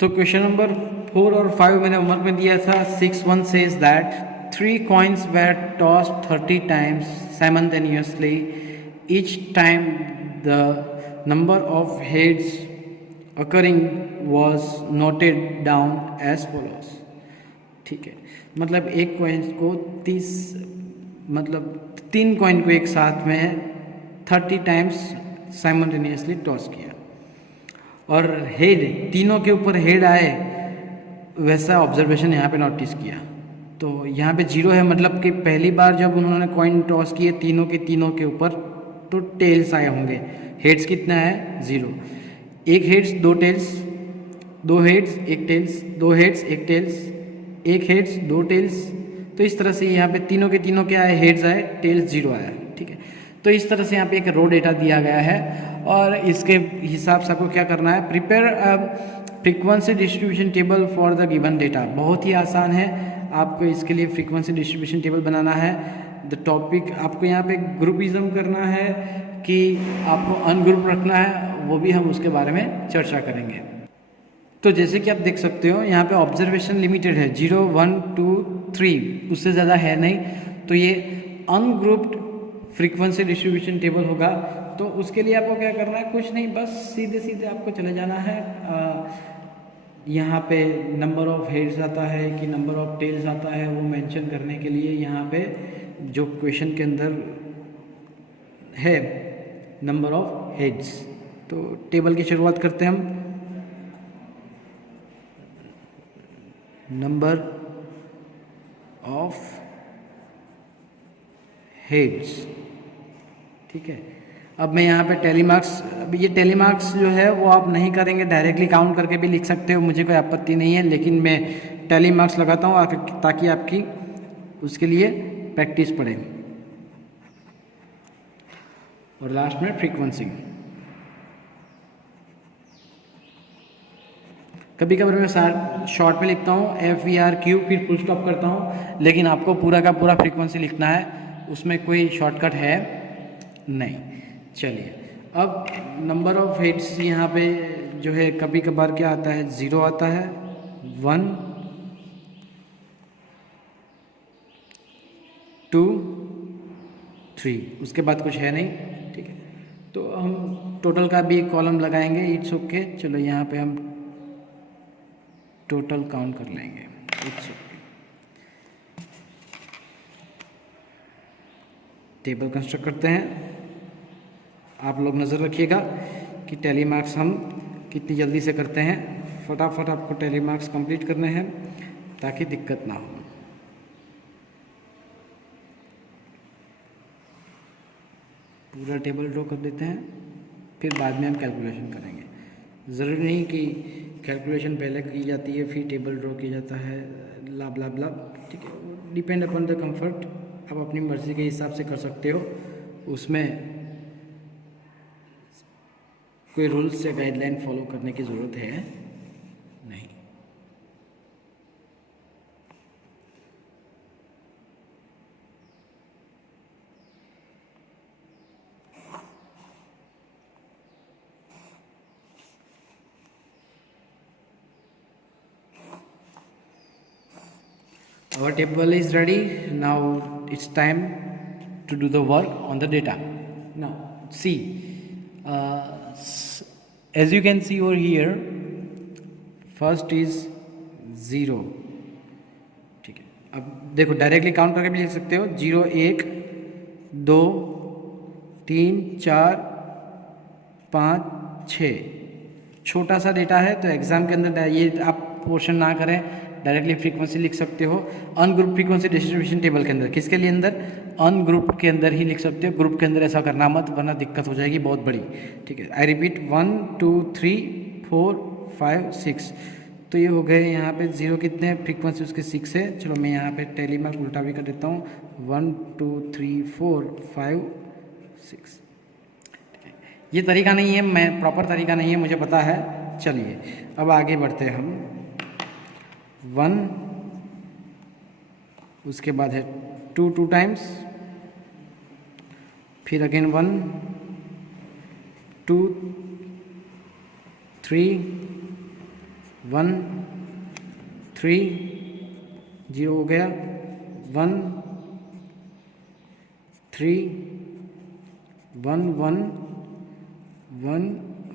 तो question number 4 और 5 मैंने होमवर्क में दिया था. 6.1 says that 3 coins were tossed 30 times simultaneously. Each time the number of heads occurring was noted down as follows. ठीक है, मतलब एक कॉइन को 30 मतलब 3 कॉइन को एक साथ में 30 टाइम्स साइमल्टेनियसली टॉस किया और हेड तीनों के ऊपर हेड आए वैसा ऑब्जर्वेशन यहाँ पे नोटिस किया. तो यहाँ पे 0 है, मतलब कि पहली बार जब उन्होंने कॉइन टॉस किए तीनों के ऊपर तो टेल्स आए होंगे. हेड्स कितना है 0. एक heads 2 tails, 2 heads 1 tails, 2 heads 1 tails, 1 heads 2 tails. तो इस तरह से यहाँ पे तीनों के क्या आए, हेड्स आए, टेल्स 0 आया. ठीक है, तो इस तरह से यहाँ पे एक रो डेटा दिया गया है और इसके हिसाब से आपको क्या करना है, prepare frequency distribution table for the given data. बहुत ही आसान है, आपको इसके लिए फ्रीक्वेंसी डिस्ट्रीब्यूशन टेबल बनाना है. द टॉपिक आपको यहाँ पे ग्रुपिज्म करना है कि आपको अनग्रुप रखना है, वो भी हम उसके बारे में चर्चा करेंगे. तो जैसे कि आप देख सकते हो यहाँ पे ऑब्जर्वेशन लिमिटेड है, 0 1 2 3, उससे ज़्यादा है नहीं. तो ये अनग्रुप्ड फ्रीक्वेंसी डिस्ट्रीब्यूशन टेबल होगा. तो उसके लिए आपको क्या करना है, कुछ नहीं, बस सीधे आपको चले जाना है. यहाँ पे नंबर ऑफ हेड्स आता है कि नंबर ऑफ टेल्स आता है वो मेंशन करने के लिए यहाँ पे जो क्वेश्चन के अंदर है नंबर ऑफ हेड्स. तो टेबल की शुरुआत करते हैं हम. Number of heads. ठीक है, अब मैं यहाँ पे टेलीमार्क्स, अब ये टेलीमार्क्स जो है वो आप नहीं करेंगे, डायरेक्टली काउंट करके भी लिख सकते हो, मुझे कोई आपत्ति नहीं है, लेकिन मैं टेलीमार्क्स लगाता हूँ ताकि आपकी उसके लिए प्रैक्टिस पड़े. और लास्ट में फ्रीक्वेंसी. कभी कभी मैं शॉर्ट में लिखता हूँ FVRQ फिर फुल स्टॉप करता हूँ, लेकिन आपको पूरा का पूरा फ्रीक्वेंसी लिखना है, उसमें कोई शॉर्टकट है नहीं. चलिए, अब नंबर ऑफ हेड्स यहाँ पे जो है कभी कभार क्या आता है, 0 आता है, 1 2 3, उसके बाद कुछ है नहीं. ठीक है, तो हम टोटल का भी एक कॉलम लगाएंगे. It's okay. चलो यहाँ पे हम टोटल काउंट कर लेंगे. It's okay. टेबल कंस्ट्रक्ट करते हैं. आप लोग नज़र रखिएगा कि टैली मार्क्स हम कितनी जल्दी से करते हैं. फटाफट आपको टैली मार्क्स कंप्लीट करने हैं ताकि दिक्कत ना हो. पूरा टेबल ड्रॉ कर देते हैं, फिर बाद में हम कैलकुलेशन करेंगे. ज़रूरी नहीं कि कैलकुलेशन पहले की जाती है फिर टेबल ड्रॉ किया जाता है, लाभ लाभ लाभ. ठीक है, डिपेंड अपॉन द कंफर्ट. आप अपनी मर्ज़ी के हिसाब से कर सकते हो, उसमें कोई रूल्स या गाइडलाइन फॉलो करने की ज़रूरत है नहीं. Our table is ready. Now it's time to do the work on the data. Now see, as you can see over here, first is 0. ठीक है, अब देखो डायरेक्टली काउंट करके भी लिख सकते हो. 0 1 2 3 4 5 6. छोटा सा डेटा है तो एग्ज़ाम के अंदर ये आप पोर्शन ना करें, डायरेक्टली फ्रीक्वेंसी लिख सकते हो. अनग्रुप फ्रीक्वेंसी डिस्ट्रीब्यूशन टेबल के अंदर, किसके लिए अंदर, अनग्रुप के अंदर ही लिख सकते हो. ग्रुप के अंदर ऐसा करना मत, वरना दिक्कत हो जाएगी बहुत बड़ी. ठीक है, आई रिपीट, 1 2 3 4 5 6. तो ये हो गए यहाँ पे 0 कितने, फ्रीक्वेंसी उसके 6 है. चलो मैं यहाँ पे टैली मार्क उल्टा भी कर देता हूँ, 1 2 3 4 5 6. ये तरीका नहीं है, मैं प्रॉपर तरीका नहीं है, मुझे पता है. चलिए अब आगे बढ़ते हैं हम. 1, उसके बाद है 2 टाइम्स, फिर अगेन 1 2 3 1 3 0 हो गया, 1 3 1 1 1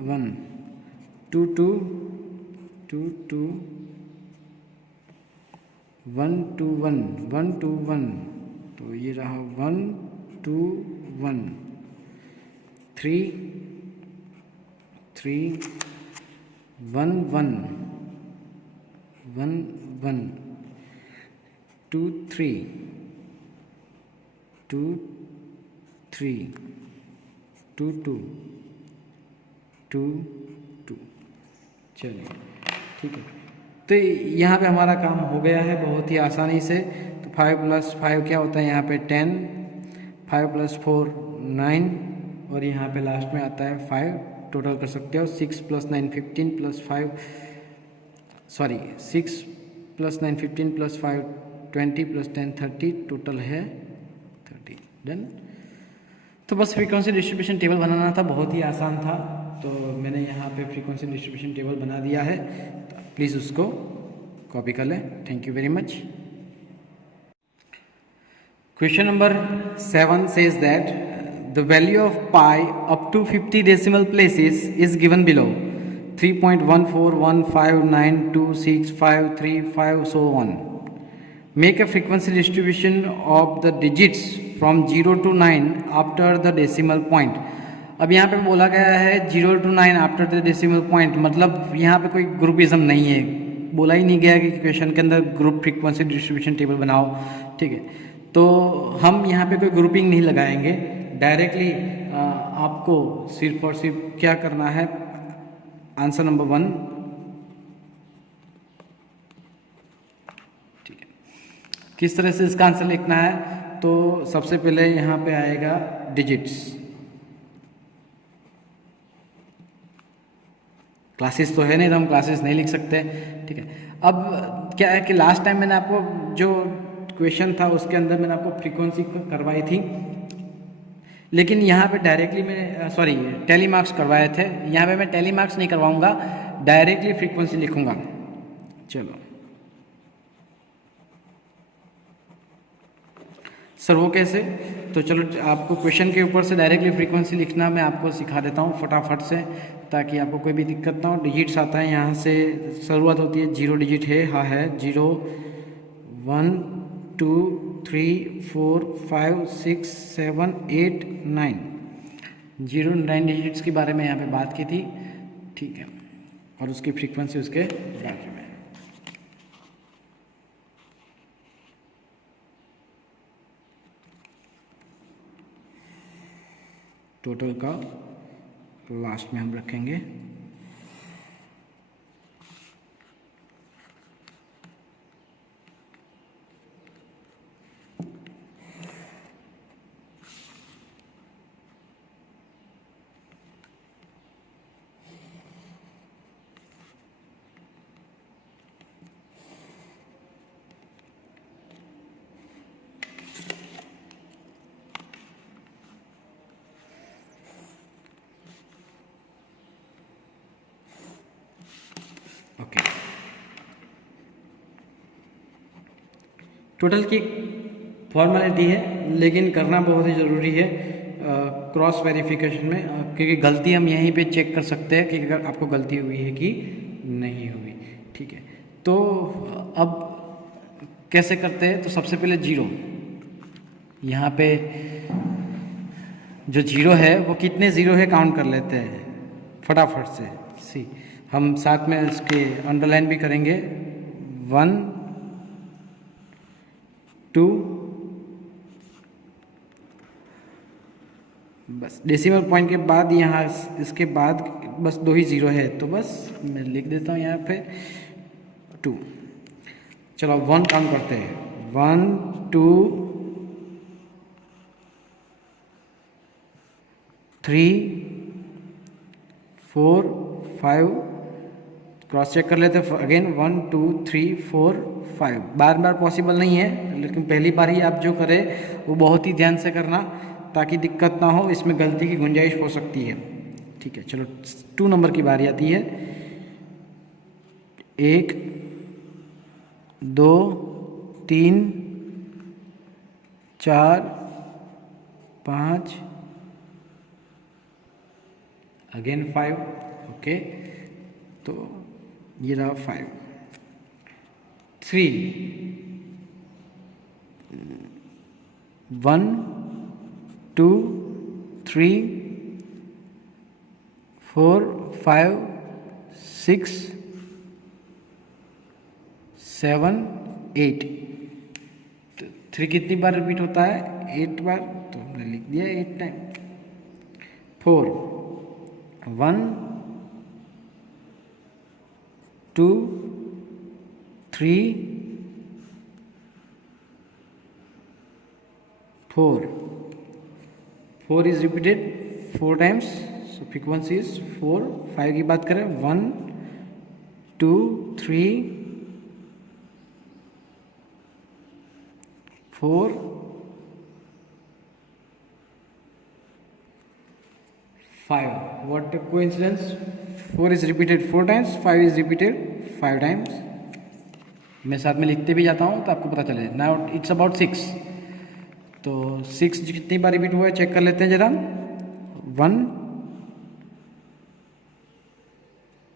1 2 2 2 2 1 2 1 1 2 1, तो ये रहा 1 2 1 3 3 1 1 1 1 2 3 2 3 2 2 2 2। चलिए ठीक है, तो यहाँ पे हमारा काम हो गया है बहुत ही आसानी से। तो 5 + 5 क्या होता है यहाँ पे 10, 5 + 4 9, और यहाँ पे लास्ट में आता है 5, टोटल कर सकते हो 6 + 9 15 + 5 सॉरी 6 + 9 15 + 5 20 + 10 30, टोटल है 30। डन। तो बस फ्रीक्वेंसी डिस्ट्रीब्यूशन टेबल बनाना था, बहुत ही आसान था। तो मैंने यहाँ पे फ्रीक्वेंसी डिस्ट्रीब्यूशन टेबल बना दिया है, तो प्लीज़ उसको कॉपी कर लें। Thank you very much. Question number 7 says that the value of pi up to 50 decimal places is given below 3.141592653 so on. Make a frequency distribution of the digits from 0 to 9 after the decimal point. अब यहाँ पे बोला गया है 0 to 9 after the decimal point, मतलब यहाँ पे कोई ग्रुपिज्म नहीं है, बोला ही नहीं गया कि क्वेश्चन के अंदर ग्रुप फ्रीक्वेंसी डिस्ट्रीब्यूशन टेबल बनाओ। ठीक है, तो हम यहाँ पे कोई ग्रुपिंग नहीं लगाएंगे, डायरेक्टली आपको सिर्फ और सिर्फ क्या करना है, आंसर नंबर 1। ठीक है, किस तरह से इसका आंसर लिखना है, तो सबसे पहले यहाँ पे आएगा डिजिट्स। क्लासेस तो है नहीं, तो हम क्लासेस नहीं लिख सकते। ठीक है, अब क्या है कि लास्ट टाइम मैंने आपको जो क्वेश्चन था उसके अंदर मैंने आपको फ्रीक्वेंसी करवाई थी, लेकिन यहाँ पे डायरेक्टली मैं सॉरी टेली मार्क्स करवाए थे, यहाँ पे मैं टेली मार्क्स नहीं करवाऊँगा, डायरेक्टली फ्रीक्वेंसी लिखूँगा। चलो सर वो कैसे, तो चलो आपको क्वेश्चन के ऊपर से डायरेक्टली फ्रीक्वेंसी लिखना मैं आपको सिखा देता हूँ फटाफट से, ताकि आपको कोई भी दिक्कत ना हो। डिजिट्स आता है, यहाँ से शुरुआत होती है, 0 डिजिट है, हाँ है 0 1 2 3 4 5 6 7 8 9, 0 9 डिजिट्स के बारे में यहाँ पे बात की थी। ठीक है, और उसकी फ्रीक्वेंसी उसके बाजू में। टोटल का लास्ट में हम रखेंगे। ओके, टोटल की फॉर्मेलिटी है, लेकिन करना बहुत ही ज़रूरी है क्रॉस वेरिफिकेशन में, क्योंकि गलती हम यहीं पे चेक कर सकते हैं कि अगर आपको गलती हुई है कि नहीं हुई। ठीक है, तो अब कैसे करते हैं, तो सबसे पहले 0, यहाँ पे जो 0 है वो कितने 0 है काउंट कर लेते हैं फटाफट से। सी हम साथ में इसके अंडरलाइन भी करेंगे, 1 2, बस डेसिमल पॉइंट के बाद यहाँ इसके बाद बस 2 ही 0 है, तो बस मैं लिख देता हूँ यहाँ पे 2। चलो 1 काउंट करते हैं, 1 2 3 4 5, क्रॉस चेक कर लेते हैं अगेन, 1 2 3 4 5। बार बार पॉसिबल नहीं है, लेकिन पहली बार ही आप जो करें वो बहुत ही ध्यान से करना, ताकि दिक्कत ना हो, इसमें गलती की गुंजाइश हो सकती है। ठीक है, चलो 2 नंबर की बारी आती है, 1 2 3 4 5 अगेन 5। ओके, तो ये रहा 5। 3 1 2 3 4 5 6 7 8। तो 3 कितनी बार रिपीट होता है? 8 बार, तो हमने लिख दिया 8 time. 4 1 2 3 4 4 is repeated 4 times, so frequency is 4। 5 की बात करें 1 2 3 4 5। what a coincidence, 4 is repeated 4 times, 5 is repeated 5 times। मैं साथ में लिखते भी जाता हूँ तो आपको पता चले। Now it's about 6। तो 6 कितनी बार रिपीट हुआ है चेक कर लेते हैं जरा। 1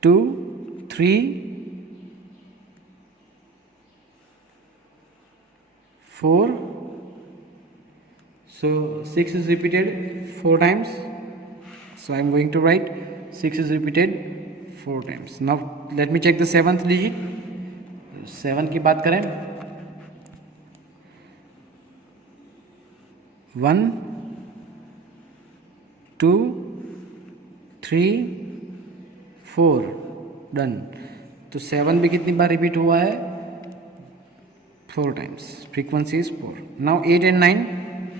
2 3 4। so 6 is repeated 4 times, so I am going to write 6 is repeated 4 times। now let me check the 7th digit। 7 की बात करें 1 2 3 4 डन। तो 7 भी कितनी बार रिपीट हुआ है? 4 times, frequency is 4। Now 8 and 9।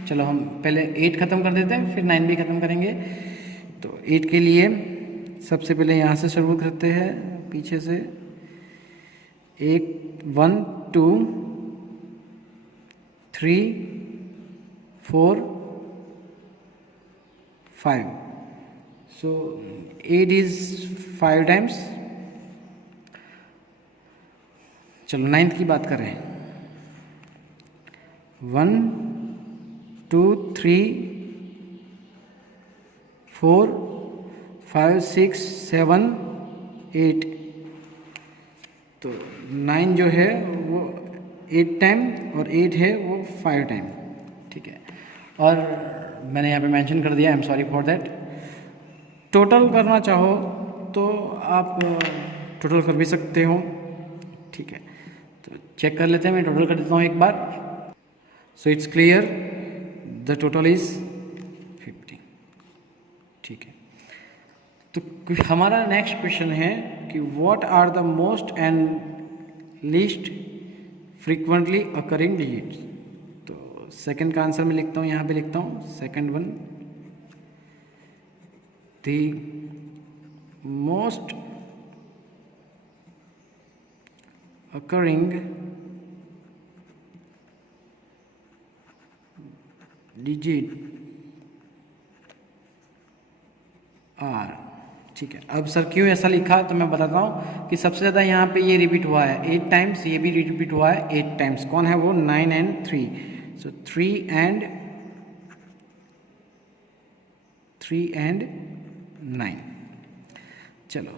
चलो हम पहले 8 ख़त्म कर देते हैं, फिर 9 भी ख़त्म करेंगे। तो 8 के लिए सबसे पहले यहाँ से शुरू करते हैं, पीछे से। 1 2 3 4 5। so 8 is 5 times। चलो 9th की बात करें 1 2 3 4 5 6 7 8। तो 9 जो है वो 8 टाइम और 8 है वो 5 टाइम, ठीक है। और मैंने यहाँ पे मेंशन कर दिया, I am sorry for that. Total करना चाहो तो आप टोटल कर भी सकते हो, ठीक है। तो चेक कर लेते हैं, मैं टोटल कर देता हूँ एक बार। So it's clear, the total is 50, ठीक है। तो हमारा नेक्स्ट क्वेश्चन है कि what are the most and least frequently occurring digits. तो सेकंड का आंसर मैं लिखता हूँ, यहाँ पे लिखता हूँ second one, the most occurring digit are, ठीक है। अब सर क्यों ऐसा लिखा, तो मैं बताता हूँ कि सबसे ज़्यादा यहाँ पे ये रिपीट हुआ है 8 टाइम्स, ये भी रिपीट हुआ है 8 टाइम्स। कौन है वो? 9 एंड 3। So 3 and 9। चलो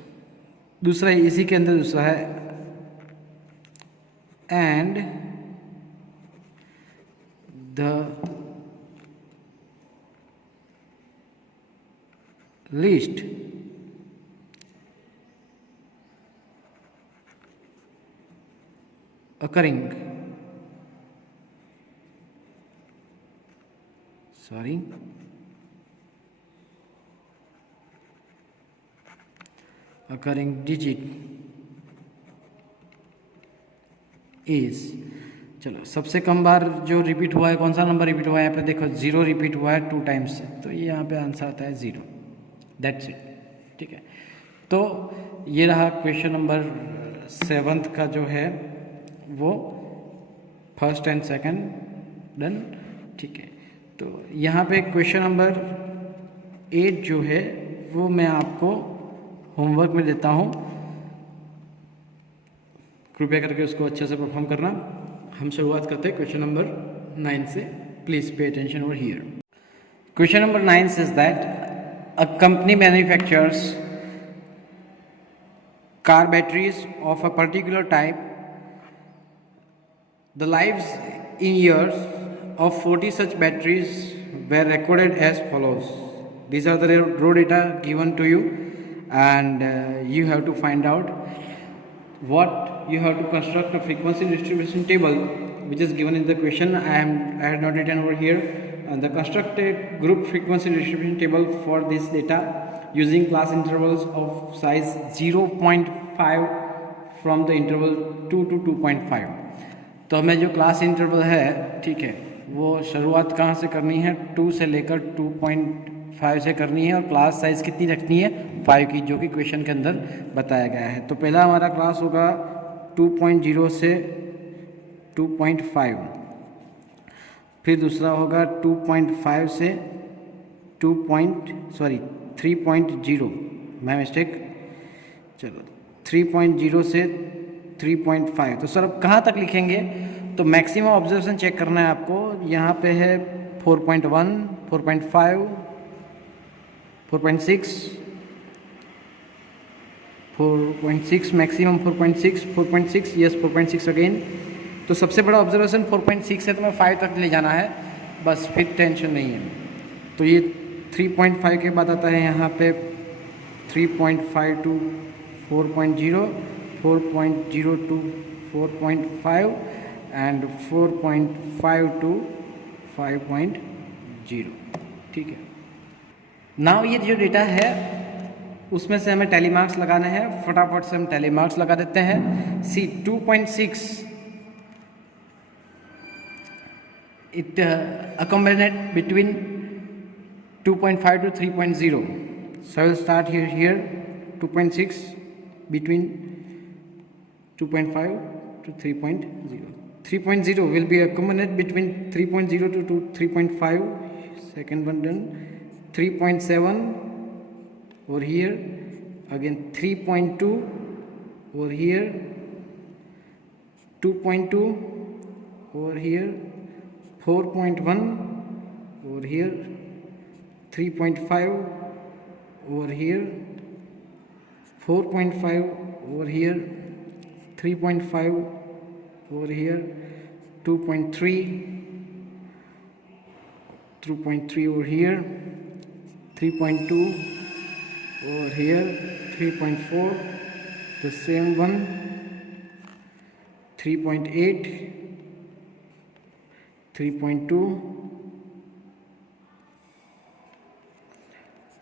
दूसरा, इसी के अंदर दूसरा है and the least occurring digit is, चलो सबसे कम बार जो रिपीट हुआ है, कौन सा नंबर रिपीट हुआ है? यहाँ पे देखो 0 रिपीट हुआ है 2 टाइम्स, तो ये यहाँ पे आंसर आता है 0। दैट्स इट, ठीक है। तो ये रहा क्वेश्चन नंबर 7th का जो है वो फर्स्ट एंड सेकंड डन, ठीक है। तो यहाँ पे क्वेश्चन नंबर 8 जो है वो मैं आपको होमवर्क में देता हूँ। कृपया करके उसको अच्छे से परफॉर्म करना। हम शुरुआत करते हैं क्वेश्चन नंबर 9 से। Please pay attention over here. Question number 9 says that a company manufactures car batteries of a particular type. The lives in years of 40 such batteries were recorded as follows. These are the raw data given to you, and you have to find out what you have to construct a frequency distribution table which is given in the question. I had not written over here. And the constructed group frequency distribution table for this data using class intervals of size 0.5 from the interval 2 to 2.5. तो हमें जो class interval है, ठीक है, वो शुरुआत कहाँ से करनी है? 2 से लेकर 2.5 से करनी है, और क्लास साइज़ कितनी रखनी है? 5 की, जो कि क्वेश्चन के अंदर बताया गया है। तो पहला हमारा क्लास होगा 2.0 से 2.5, फिर दूसरा होगा 2.5 से 3.0, मैं मिस्टेक, चलो 3.0 से 3.5। तो सर अब कहाँ तक लिखेंगे? तो मैक्सिमम ऑब्जर्वेशन चेक करना है आपको। यहाँ पे है 4.1, 4.5, 4.6, 4.6 मैक्सिमम, 4.6, यस 4.6 अगेन। तो सबसे बड़ा ऑब्जर्वेशन 4.6 है, तो मैं 5 तक ले जाना है, बस, फिर टेंशन नहीं है। तो ये 3.5 के बाद आता है यहाँ पे 3.5 टू 4.0, 4.0 टू 4.5 एंड 4.5 टू 5.0, ठीक है। नाउ ये जो डेटा है उसमें से हमें टैली मार्क्स लगाने हैं। फटाफट से हम टैली मार्क्स लगा देते हैं। सी 2.6 it accompanied between 2.5 to 3.0. So I will start here 2.6 between 2.5 to 3.0. 3.0 will be accommodated between 3.0 to 3.5. Second one done. 3.7 over here. Again 3.2 over here. 2.2 over here. 4.1 over here, 3.5 over here, 4.5 over here, 3.5 over here, 2.3, 2.3 over here, 3.2 over here, 3.4, the same one, 3.8, 3.2,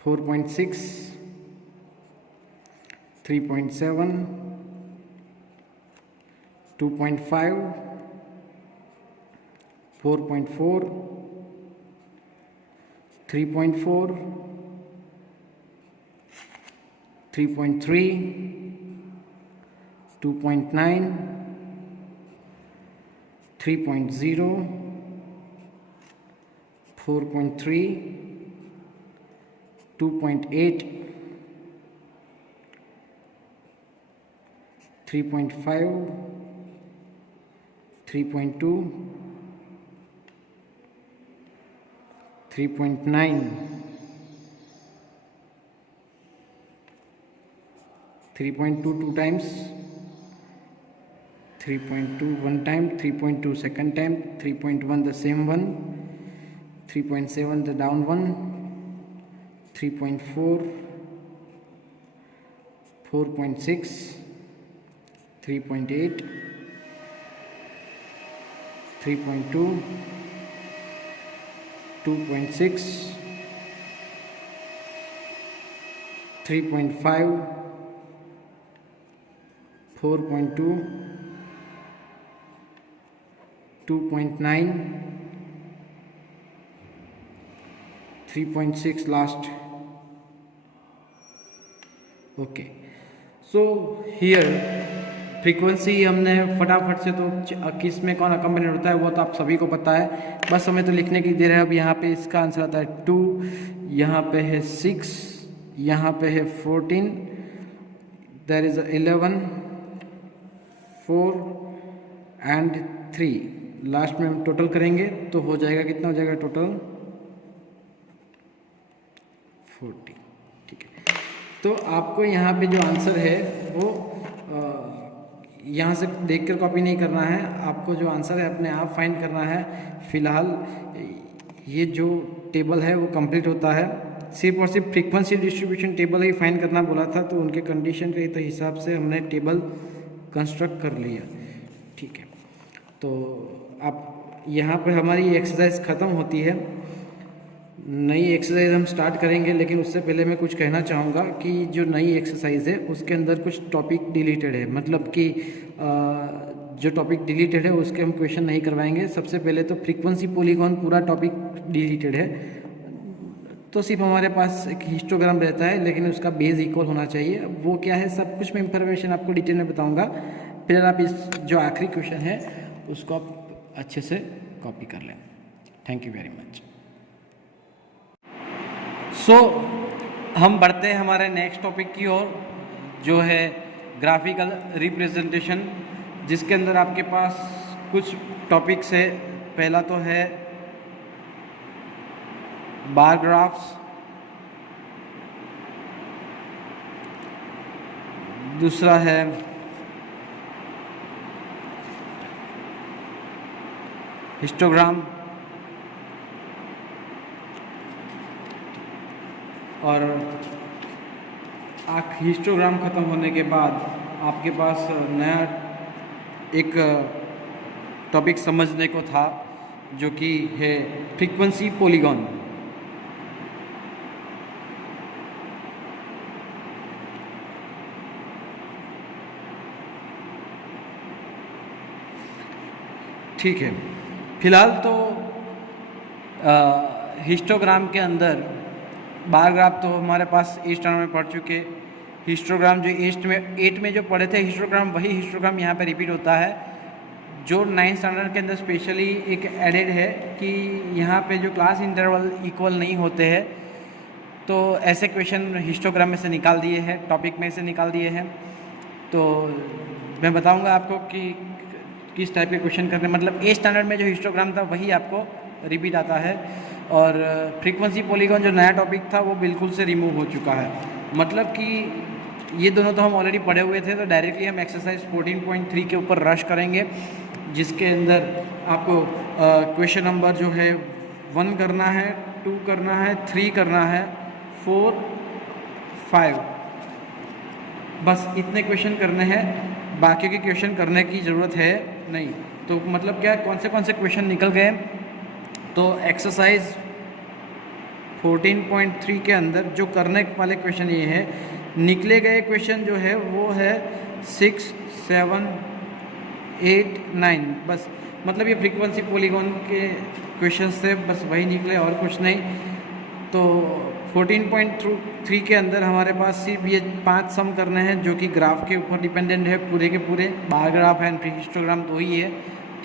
4.6, 3.7, 2.5, 4.4, 3.4, 3.3, 2.9, 3.0, 4.3, 2.8, 3.5, 3.2, 3.9, 3.2 two times, 3.2 one time, 3.2 second time, 3.1 the same one, 3.7 the down one, 3.4, 4.6, 3.8, 3.2, 2.6, 3.5, 4.2, 2.9, 3.6 last. Okay, so here frequency हमने फटाफट से, तो किस में कौन accompanied होता है वो तो आप सभी को पता है, बस हमें तो लिखने की देर है। अब यहाँ पे इसका आंसर आता है 2, यहाँ पे है 6, यहाँ पे है 14, देयर इज 11, 4 एंड 3, लास्ट में हम टोटल करेंगे तो हो जाएगा, कितना हो जाएगा टोटल 40। ठीक है, तो आपको यहाँ पे जो आंसर है वो यहाँ से देखकर कॉपी नहीं करना है, आपको जो आंसर है अपने आप फाइंड करना है। फिलहाल ये जो टेबल है वो कंप्लीट होता है, सिर्फ और सिर्फ फ्रीक्वेंसी डिस्ट्रीब्यूशन टेबल ही फाइंड करना बोला था, तो उनके कंडीशन के तो हिसाब से हमने टेबल कंस्ट्रक्ट कर लिया। ठीक है, तो अब यहाँ पे हमारी एक्सरसाइज ख़त्म होती है, नई एक्सरसाइज हम स्टार्ट करेंगे, लेकिन उससे पहले मैं कुछ कहना चाहूँगा कि जो नई एक्सरसाइज है उसके अंदर कुछ टॉपिक डिलीटेड है, मतलब कि जो टॉपिक डिलीटेड है उसके हम क्वेश्चन नहीं करवाएंगे। सबसे पहले तो फ्रीक्वेंसी पॉलीगॉन पूरा टॉपिक डिलीटेड है, तो सिर्फ हमारे पास एक हिस्टोग्राम रहता है, लेकिन उसका बेस इक्वल होना चाहिए। वो क्या है सब कुछ मैं इंफॉर्मेशन आपको डिटेल में बताऊँगा, फिर आप इस जो आखिरी क्वेश्चन है उसको आप अच्छे से कॉपी कर लें। Thank you very much. So हम बढ़ते हैं हमारे नेक्स्ट टॉपिक की ओर, जो है ग्राफिकल रिप्रेजेंटेशन, जिसके अंदर आपके पास कुछ टॉपिक्स है। पहला तो है बार ग्राफ्स, दूसरा है हिस्टोग्राम, और हिस्टोग्राम ख़त्म होने के बाद आपके पास नया एक टॉपिक समझने को था, जो कि है फ्रीक्वेंसी पॉलीगॉन। ठीक है, फिलहाल तो हिस्टोग्राम के अंदर बार ग्राफ तो हमारे पास 8 स्टैंडर्ड में पढ़ चुके। हिस्टोग्राम जो 8 में जो पढ़े थे हिस्टोग्राम, वही हिस्टोग्राम यहाँ पे रिपीट होता है। जो 9th स्टैंडर्ड के अंदर स्पेशली एक एडेड है कि यहाँ पे जो क्लास इंटरवल इक्वल नहीं होते हैं, तो ऐसे क्वेश्चन हिस्टोग्राम में से निकाल दिए हैं, टॉपिक में से निकाल दिए हैं। तो मैं बताऊँगा आपको कि किस टाइप के क्वेश्चन करने, मतलब 8 स्टैंडर्ड में जो हिस्टोग्राम था वही आपको रिपीट आता है। और फ्रीक्वेंसी पॉलीगॉन जो नया टॉपिक था वो बिल्कुल से रिमूव हो चुका है, मतलब कि ये दोनों तो हम ऑलरेडी पढ़े हुए थे। तो डायरेक्टली हम एक्सरसाइज 14.3 के ऊपर रश करेंगे, जिसके अंदर आपको क्वेश्चन नंबर जो है 1 करना है, 2 करना है, 3 करना है, 4, 5, बस इतने क्वेश्चन करने हैं, बाकी के क्वेश्चन करने की ज़रूरत है नहीं। तो मतलब क्या, कौन से क्वेश्चन निकल गए, तो एक्सरसाइज 14.3 के अंदर जो करने वाले क्वेश्चन ये है, निकले गए क्वेश्चन जो है वो है 6, 7, 8, 9, बस मतलब ये फ्रीक्वेंसी पॉलीगॉन के क्वेश्चंस थे, बस वही निकले और कुछ नहीं। तो 14.3 के अंदर हमारे पास सिर्फ ये 5 सम करने हैं, जो कि ग्राफ के ऊपर डिपेंडेंट है पूरे के पूरे, बार ग्राफ एंड हिस्टोग्राम तो ही है।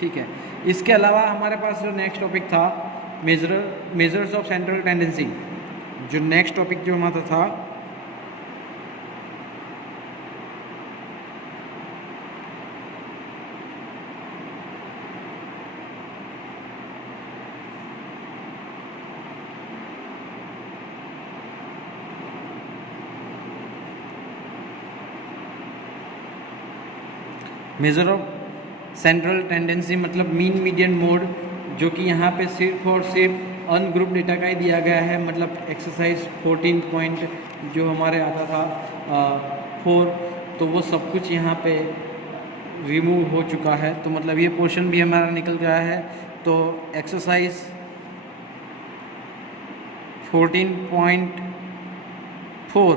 ठीक है, इसके अलावा हमारे पास जो नेक्स्ट टॉपिक था मेजर्स ऑफ सेंट्रल टेंडेंसी, जो नेक्स्ट टॉपिक जो हमारा था मेजर ऑफ सेंट्रल टेंडेंसी, मतलब मीन मीडियन मोड, जो कि यहाँ पे सिर्फ और सिर्फ अनग्रुप डेटा का ही दिया गया है। मतलब एक्सरसाइज 14 पॉइंट जो हमारे आता था 4, तो वो सब कुछ यहाँ पे रिमूव हो चुका है, तो मतलब ये पोर्शन भी हमारा निकल गया है। तो एक्सरसाइज 14.4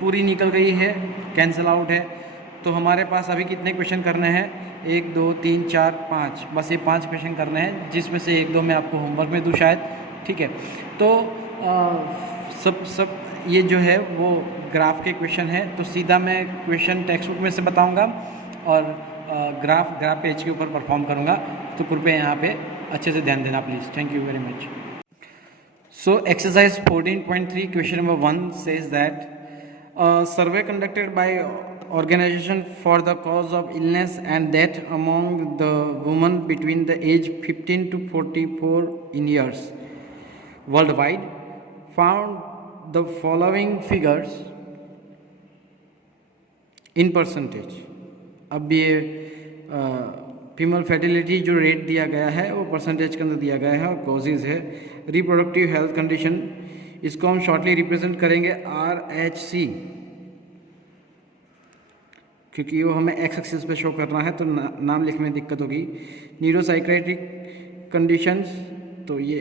पूरी निकल गई है, कैंसिल आउट है। तो हमारे पास अभी कितने क्वेश्चन करने हैं, 1, 2, 3, 4, 5, बस ये 5 क्वेश्चन करने हैं, जिसमें से 1, 2 मैं आपको होमवर्क में दूँ शायद। ठीक है, तो सब ये जो है वो ग्राफ के क्वेश्चन है। तो सीधा मैं क्वेश्चन टेक्स्ट बुक में से बताऊंगा और ग्राफ पेज के ऊपर परफॉर्म करूंगा, तो कृपया यहाँ पे अच्छे से ध्यान देना please. Thank you very much. So exercise 14.3 question number 1 says that a survey conducted by Organization for the cause of illness and death among the women between the age 15 to 44 in years worldwide found the following figures in percentage. अब ये female fertility जो rate दिया गया है वो percentage के अंदर दिया गया है और कॉजेज़ है रिप्रोडक्टिव हेल्थ कंडीशन, इसको हम शॉर्टली रिप्रेजेंट करेंगे RHC, क्योंकि वो हमें एक्स एक्सिस पे शो करना है तो नाम लिखने में दिक्कत होगी। न्यूरोसाइकेट्रिक कंडीशंस तो ये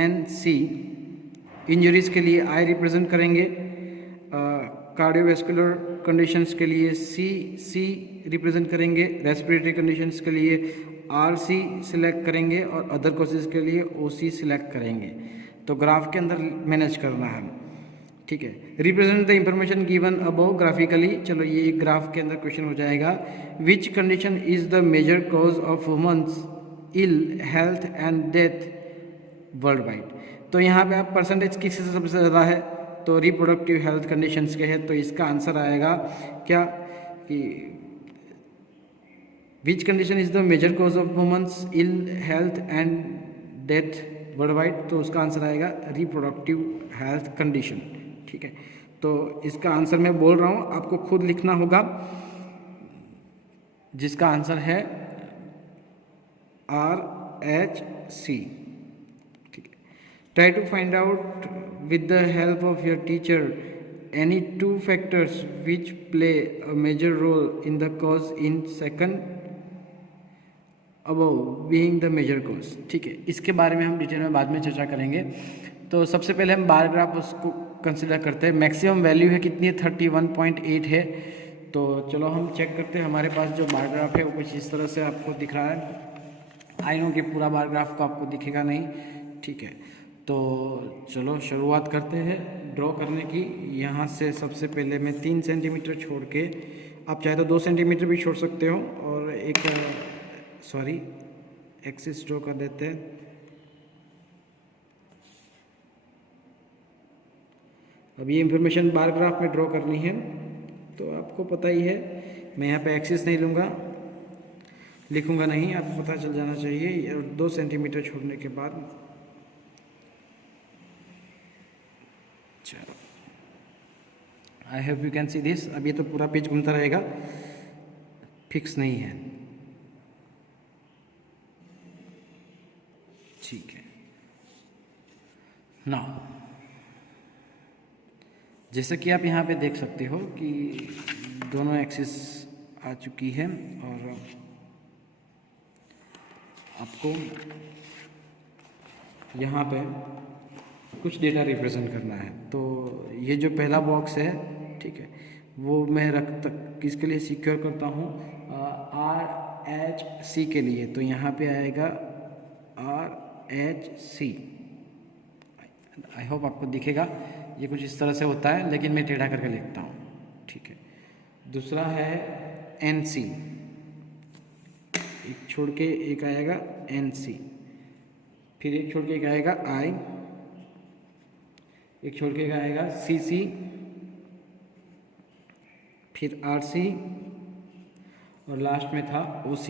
NC, इंजरीज के लिए I रिप्रेजेंट करेंगे, कार्डियोवैस्कुलर कंडीशंस के लिए C रिप्रेजेंट करेंगे, रेस्पिरेटरी कंडीशंस के लिए RC सिलेक्ट करेंगे और अदर कॉजेज के लिए OC सिलेक्ट करेंगे। तो ग्राफ के अंदर मैनेज करना है, ठीक है। Represent the information given above graphically, चलो ये एक ग्राफ के अंदर क्वेश्चन हो जाएगा। Which condition is the major cause of women's ill health and death worldwide. तो यहाँ पे आप परसेंटेज किस से सबसे ज़्यादा है तो रिप्रोडक्टिव हेल्थ कंडीशंस के है, तो इसका आंसर आएगा क्या कि which condition is the major cause of women's ill health and death worldwide, तो उसका आंसर आएगा रिप्रोडक्टिव हेल्थ कंडीशन, ठीक है। तो इसका आंसर मैं बोल रहा हूँ, आपको खुद लिखना होगा, जिसका आंसर है RHC, ठीक है। Try to find out with the help of your teacher any two factors which play a major role in the cause in second above being the major cause, ठीक है। इसके बारे में हम डिटेल में बाद में चर्चा करेंगे। तो सबसे पहले हम बार ग्राफ उसको कंसिडर करते हैं। मैक्सिमम वैल्यू है कितनी है 31.8 है। तो चलो हम चेक करते हैं, हमारे पास जो बार ग्राफ है वो कुछ इस तरह से आपको दिख रहा है। आई नो कि पूरा बार ग्राफ को आपको दिखेगा नहीं, ठीक है। तो चलो शुरुआत करते हैं ड्रॉ करने की। यहाँ से सबसे पहले मैं 3 सेंटीमीटर छोड़ के, आप चाहे तो 2 सेंटीमीटर भी छोड़ सकते हो, और एक एक्सिस ड्रॉ कर देते हैं। अब ये इंफॉर्मेशन बार ग्राफ में ड्रॉ करनी है, तो आपको पता ही है, मैं यहाँ पे एक्सिस नहीं लूँगा, लिखूँगा नहीं, आपको पता चल जाना चाहिए। और 2 सेंटीमीटर छोड़ने के बाद चलो, I hope you can see this. अब ये तो पूरा पेज घूमता रहेगा, फिक्स नहीं है, ठीक है ना। जैसा कि आप यहाँ पे देख सकते हो कि दोनों एक्सिस आ चुकी है, और आपको यहाँ पे कुछ डेटा रिप्रेजेंट करना है। तो ये जो पहला बॉक्स है, ठीक है, वो मैं किसके लिए सिक्योर करता हूँ, RHC के लिए। तो यहाँ पे आएगा RHC, आई होप आपको दिखेगा। ये कुछ इस तरह से होता है, लेकिन मैं टेढ़ा करके लिखता हूँ, ठीक है। दूसरा है NC, एक छोड़ के एक आएगा NC, फिर एक छोड़ के एक आएगा I, एक छोड़ के एक आएगा CC, फिर RC, और लास्ट में था OC,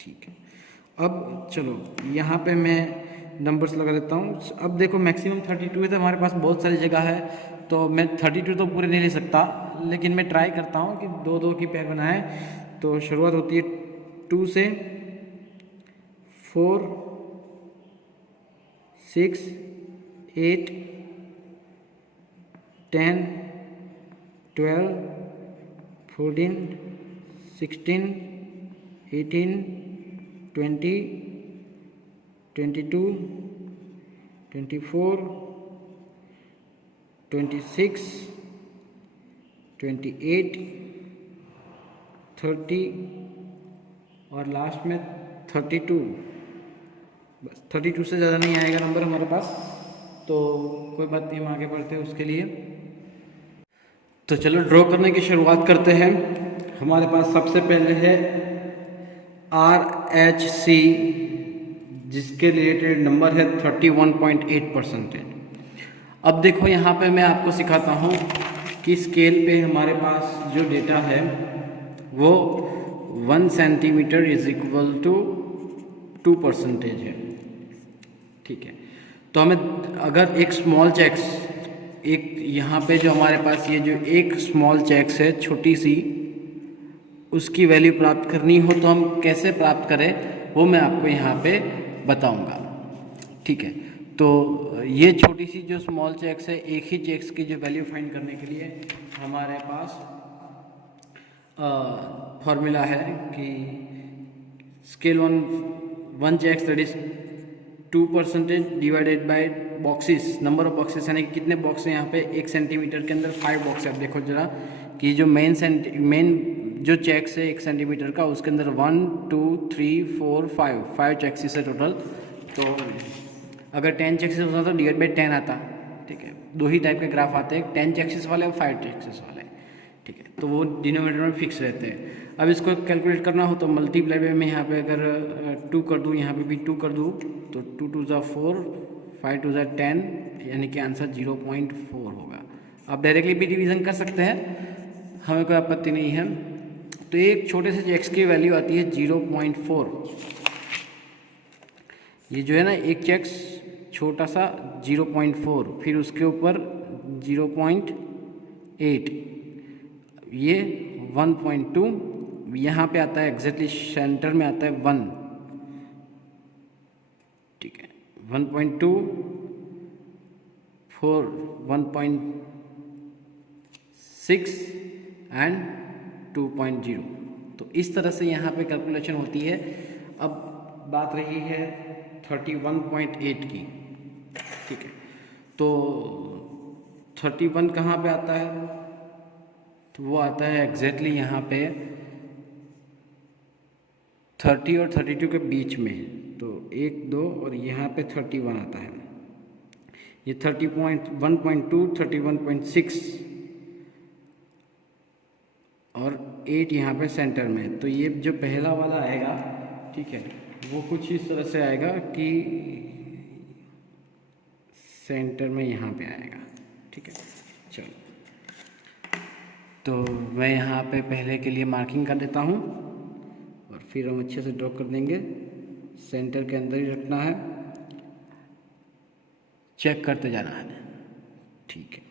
ठीक है। अब चलो यहाँ पे मैं नंबर्स लगा देता हूँ। अब देखो मैक्सिमम 32 है, तो हमारे पास बहुत सारी जगह है, तो मैं 32 तो पूरे नहीं ले सकता, लेकिन मैं ट्राई करता हूँ कि 2-2 की पेयर बनाए। तो शुरुआत होती है 2 से, 4, 6, 8, 10, 12, 14, 16, 18, 20, 22, 24, 26, 28, 30 और लास्ट में 32। बस 32 से ज़्यादा नहीं आएगा नंबर हमारे पास, तो कोई बात नहीं, हम आगे बढ़ते हैं उसके लिए। तो चलो ड्रॉ करने की शुरुआत करते हैं। हमारे पास सबसे पहले है RHC, जिसके रिलेटेड नंबर है 31.8%। अब देखो यहाँ पे मैं आपको सिखाता हूँ कि स्केल पे हमारे पास जो डेटा है वो 1 सेंटीमीटर इज इक्वल टू 2% है। ठीक है, तो हमें अगर एक स्मॉल चेक्स, एक यहाँ पे जो हमारे पास ये जो एक स्मॉल चेक्स है छोटी सी, उसकी वैल्यू प्राप्त करनी हो तो हम कैसे प्राप्त करें वो मैं आपको यहाँ पे बताऊँगा। ठीक है, तो ये छोटी सी जो स्मॉल चेक्स है, एक ही चेक्स की जो वैल्यू फाइंड करने के लिए हमारे पास फॉर्मूला है कि scale one checks that is 2% divided by boxes, number of boxes, यानी कि कितने बॉक्स हैं यहाँ पे 1 सेंटीमीटर के अंदर 5 बॉक्स है। अब देखो जरा कि जो मेन जो चेक्स है 1 सेंटीमीटर का, उसके अंदर 1 2 3 4 5 चेक्सेस है टोटल। तो अगर 10 चेक्सेस होता तो डिवाइड बाई 10 आता। ठीक है, दो ही टाइप के ग्राफ आते हैं, 10 चेक्सेस वाले और 5 चेक्सेस वाले। ठीक है, तो वो डिनोमिनेटर में फिक्स रहते हैं। अब इसको कैलकुलेट करना हो तो मल्टीप्लाई में मैं यहाँ पे अगर 2 कर दूँ, यहाँ पे भी 2 कर दूँ तो 2 2 ज़ा 4, 5 2 ज़ा 10, यानी कि आंसर 0.4 होगा। आप डायरेक्टली भी डिवीज़न कर सकते हैं, हमें कोई आपत्ति नहीं है। तो एक छोटे से चेक्स की वैल्यू आती है 0.4। ये जो है ना एक चेक्स छोटा सा 0.4, फिर उसके ऊपर 0.8, ये 1.2, यहाँ पे आता है एग्जैक्टली सेंटर में आता है 1। ठीक है, 1.2 4 1.6 एंड 2.0। तो इस तरह से यहाँ पे कैलकुलेशन होती है। अब बात रही है 31.8 की। ठीक है, तो 31 कहाँ पे आता है, तो वो आता है एग्जैक्टली यहाँ पे 30 और 32 के बीच में। तो 1 2 और यहाँ पे 31 आता है। ये 30.1.2 31.6 और 8 यहाँ पे सेंटर में। तो ये जो पहला वाला आएगा, ठीक है, वो कुछ इस तरह से आएगा कि सेंटर में यहाँ पे आएगा। ठीक है, चलो तो मैं यहाँ पे पहले के लिए मार्किंग कर देता हूँ और फिर हम अच्छे से ड्रॉ कर देंगे। सेंटर के अंदर ही रखना है, चेक करते जाना है। ठीक है,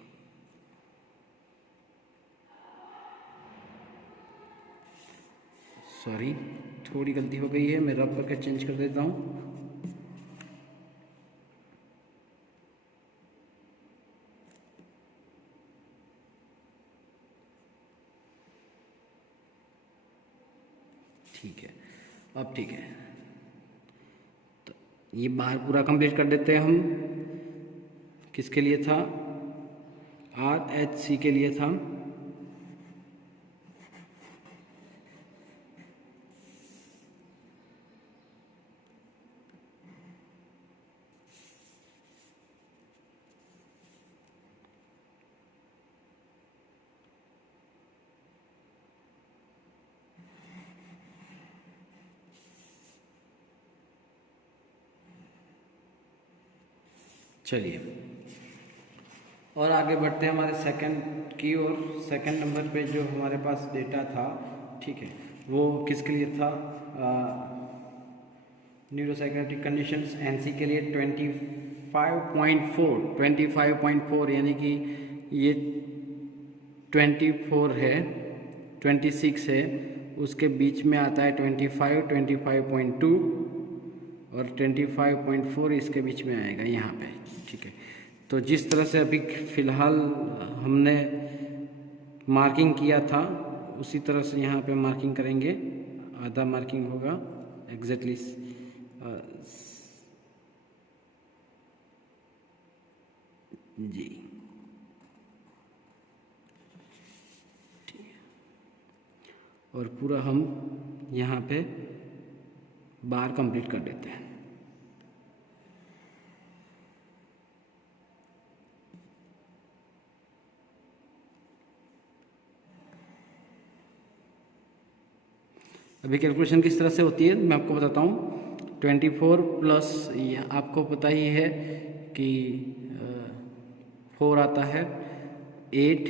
सॉरी थोड़ी गलती हो गई है, मैं रब करके चेंज कर देता हूँ। ठीक है, अब ठीक है, तो ये बाहर पूरा कंप्लीट कर देते हैं हम। किसके लिए था, RHC के लिए था। चलिए और आगे बढ़ते हैं हमारे सेकंड की ओर। सेकंड नंबर पे जो हमारे पास डेटा था, ठीक है, वो किसके लिए था, न्यूरोसाइकेट्रिक कंडीशंस, एनसी के लिए 25.4 यानी कि ये 24 है, 26 है, उसके बीच में आता है 25, 25.2 और 25.4 इसके बीच में आएगा यहाँ पे। ठीक है, तो जिस तरह से अभी फ़िलहाल हमने मार्किंग किया था उसी तरह से यहाँ पे मार्किंग करेंगे। आधा मार्किंग होगा एग्जैक्टली जी। ठीक है, और पूरा हम यहाँ पे बार कंप्लीट कर देते हैं। अभी कैलकुलेशन किस तरह से होती है मैं आपको बताता हूँ। 24 प्लस आपको पता ही है कि 4 आता है, 8,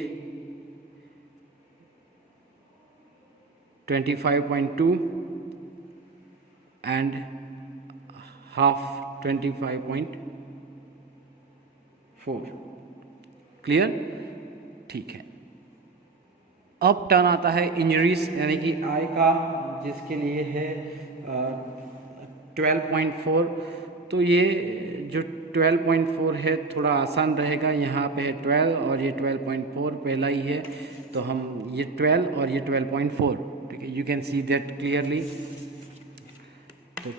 25.2 एंड हाफ 25.4। क्लियर? ठीक है। अब टर्न आता है इंजरीज यानी कि आई का, जिसके लिए है 12.4। तो ये जो 12.4 है थोड़ा आसान रहेगा, यहाँ पे है 12 और ये 12.4 पहला ही है, तो हम ये 12 और ये 12.4, ठीक है, you can see that clearly. तो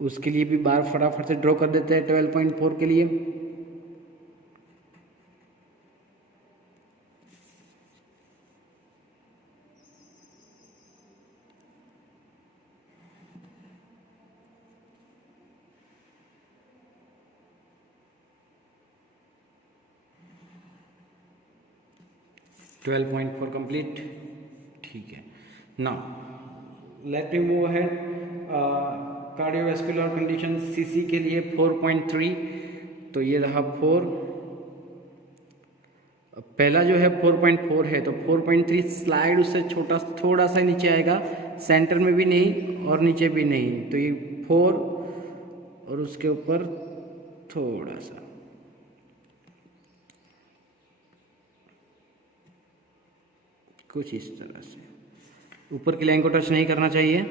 उसके लिए भी बार फटाफट से ड्रॉ कर देते हैं 12.4 के लिए। ट्वेल्व पॉइंट फोर कंप्लीट, ठीक है। Now let me move ahead. Cardiovascular condition CC के लिए 4.3, तो ये रहा 4। पहला जो है 4.4 है, तो 4.3 स्लाइड उससे छोटा थोड़ा सा नीचे आएगा, सेंटर में भी नहीं और नीचे भी नहीं, तो ये 4 और उसके ऊपर थोड़ा सा, कुछ इस तरह से। ऊपर की लाइन को टच नहीं करना चाहिए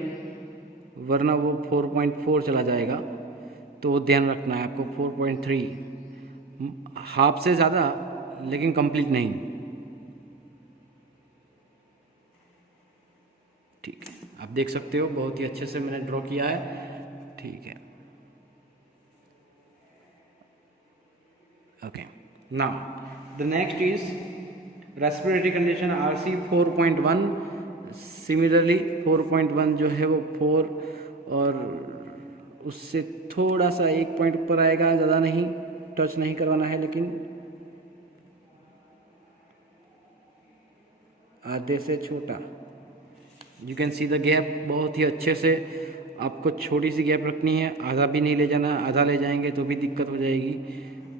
वरना वो 4.4 चला जाएगा, तो वो ध्यान रखना है आपको। 4.3 हाफ से ज़्यादा लेकिन कंप्लीट नहीं, ठीक है। आप देख सकते हो बहुत ही अच्छे से मैंने ड्रॉ किया है, ठीक है। Okay, now the next is respiratory condition RC 4.1। Similarly 4.1 जो है वो 4 और उससे थोड़ा सा एक पॉइंट ऊपर आएगा, ज़्यादा नहीं, टच नहीं करवाना है, लेकिन आधे से छोटा। You can see the gap, बहुत ही अच्छे से आपको छोटी सी गैप रखनी है, आधा भी नहीं ले जाना, आधा ले जाएंगे तो भी दिक्कत हो जाएगी।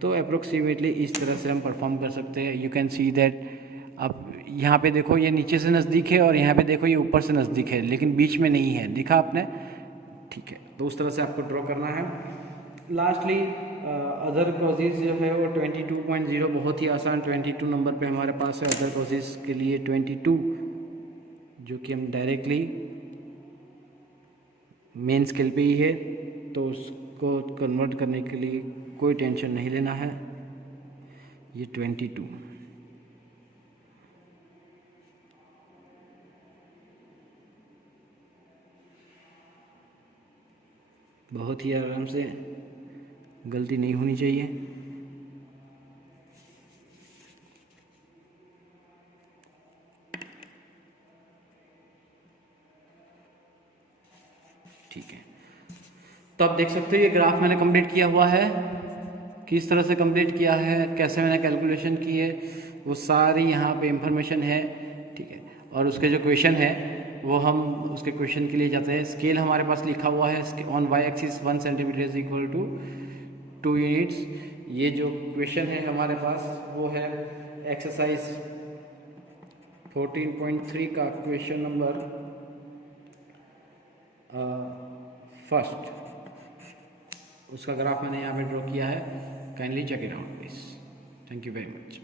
तो अप्रोक्सीमेटली इस तरह से हम परफॉर्म कर सकते हैं। यू कैन सी दैट, आप यहाँ पे देखो ये नीचे से नज़दीक है और यहाँ पे देखो ये ऊपर से नज़दीक है, लेकिन बीच में नहीं है, दिखा आपने, ठीक है। तो उस तरह से आपको ड्रॉ करना है। लास्टली अदर कॉजेज जो है वो 22.0, बहुत ही आसान 22 नंबर पे हमारे पास है। अदर कॉजेज के लिए 22, जो कि हम डायरेक्टली मेन स्केल पे ही है, तो उसको कन्वर्ट करने के लिए कोई टेंशन नहीं लेना है। ये 22, बहुत ही आराम से, गलती नहीं होनी चाहिए। ठीक है, तो आप देख सकते हो ये ग्राफ मैंने कंप्लीट किया हुआ है। किस तरह से कंप्लीट किया है, कैसे मैंने कैलकुलेशन की है, वो सारी यहाँ पे इंफॉर्मेशन है, ठीक है। और उसके जो क्वेश्चन है वो हम उसके क्वेश्चन के लिए जाते हैं। स्केल हमारे पास लिखा हुआ है on Y axis 1 centimetre is equal to 2 units. ये जो क्वेश्चन है हमारे पास वो है एक्सरसाइज 14.3 का क्वेश्चन नंबर फर्स्ट। उसका ग्राफ मैंने यहाँ पे ड्रॉ किया है, kindly check it out please. Thank you very much.